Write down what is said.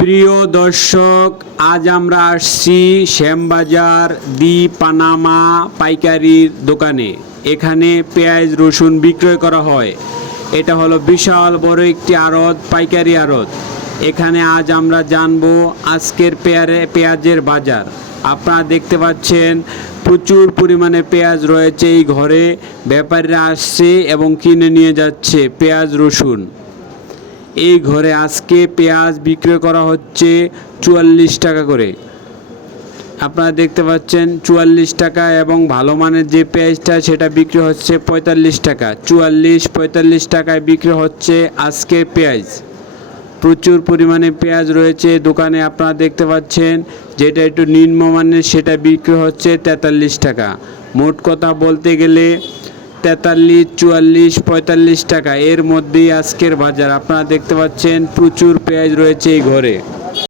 প্রিয় দর্শক, আজ আমরা আসছি শ্যামবাজার দি পানামা পাইকারির দোকানে। এখানে পেঁয়াজ, রসুন বিক্রয় করা হয়। এটা হলো বিশাল বড় একটি আড়ত, পাইকারি আড়ত। এখানে আজ আমরা জানব আজকের পেয়ারে, পেঁয়াজের বাজার। আপনারা দেখতে পাচ্ছেন, প্রচুর পরিমাণে পেঁয়াজ রয়েছে এই ঘরে। ব্যাপারীরা আসছে এবং কিনে নিয়ে যাচ্ছে পেঁয়াজ, রসুন। এই ঘরে আজকে পেঁয়াজ বিক্রয় করা হচ্ছে চুয়াল্লিশ টাকা করে। আপনারা দেখতে পাচ্ছেন চুয়াল্লিশ টাকা এবং ভালো মানের যে পেঁয়াজটা সেটা বিক্রি হচ্ছে পঁয়তাল্লিশ টাকা। চুয়াল্লিশ, পঁয়তাল্লিশ টাকায় বিক্রি হচ্ছে আজকে পেঁয়াজ। প্রচুর পরিমাণে পেঁয়াজ রয়েছে দোকানে আপনারা দেখতে পাচ্ছেন। যেটা একটু নিম্নমানের সেটা বিক্রি হচ্ছে তেতাল্লিশ টাকা। মোট কথা বলতে গেলে তেতাল্লিশ, চুয়াল্লিশ, পঁয়তাল্লিশ টাকা। এর মধ্যেই আজকের বাজার। আপনারা দেখতে পাচ্ছেন প্রচুর পেঁয়াজ রয়েছে এই ঘরে।